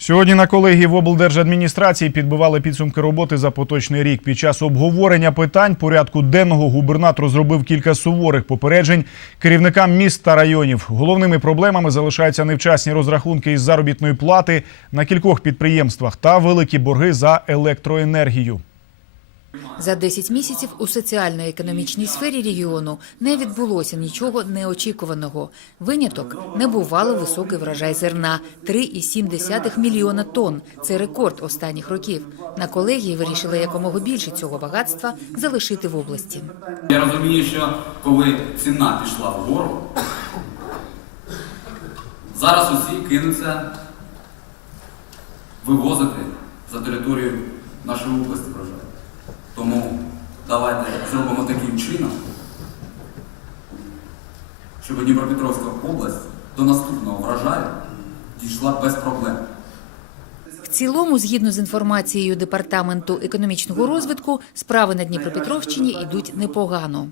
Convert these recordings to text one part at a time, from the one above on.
Сьогодні на колегії в облдержадміністрації підбивали підсумки роботи за поточний рік. Під час обговорення питань порядку денного губернатор зробив кілька суворих попереджень керівникам міст та районів. Головними проблемами залишаються невчасні розрахунки із заробітної плати на кількох підприємствах та великі борги за електроенергію. За 10 місяців у соціально-економічній сфері регіону не відбулося нічого неочікуваного. Виняток – небувало високий врожай зерна – 3,7 мільйона тонн. Це рекорд останніх років. На колегії вирішили якомога більше цього багатства залишити в області. Я розумію, що коли ціна пішла вгору, зараз усі кинуться вивозити за територію нашої області врожай. Тому давайте зробимо таким чином, щоб Дніпропетровська область до наступного врожаю дійшла без проблем. В цілому, згідно з інформацією Департаменту економічного розвитку, справи на Дніпропетровщині йдуть непогано.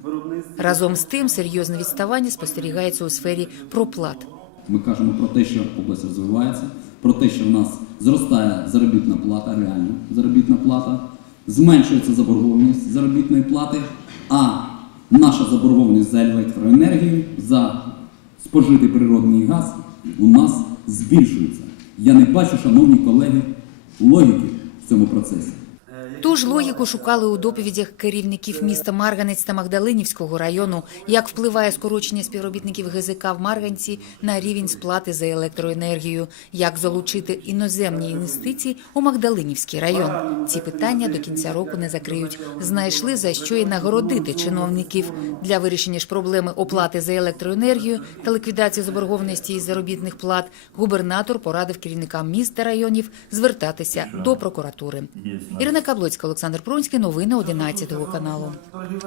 Разом з тим, серйозне відставання спостерігається у сфері проплат. Ми кажемо про те, що область розвивається, про те, що в нас зростає заробітна плата, реально заробітна плата, зменшується заборгованість заробітної плати, а наша заборгованість за електроенергію, за спожитий природний газ у нас збільшується. Я не бачу, шановні колеги, логіки в цьому процесі. Ту ж логіку шукали у доповідях керівників міста Марганець та Магдалинівського району, як впливає скорочення співробітників ГЗК в Марганці на рівень сплати за електроенергію, як залучити іноземні інвестиції у Магдалинівський район. Ці питання до кінця року не закриють. Знайшли за що і нагородити чиновників для вирішення ж проблеми оплати за електроенергію та ліквідації заборгованості із заробітних плат. Губернатор порадив керівникам міст та районів звертатися до прокуратури. Ірина Каблоцька, Олександр Прунський, Новини 11 каналу.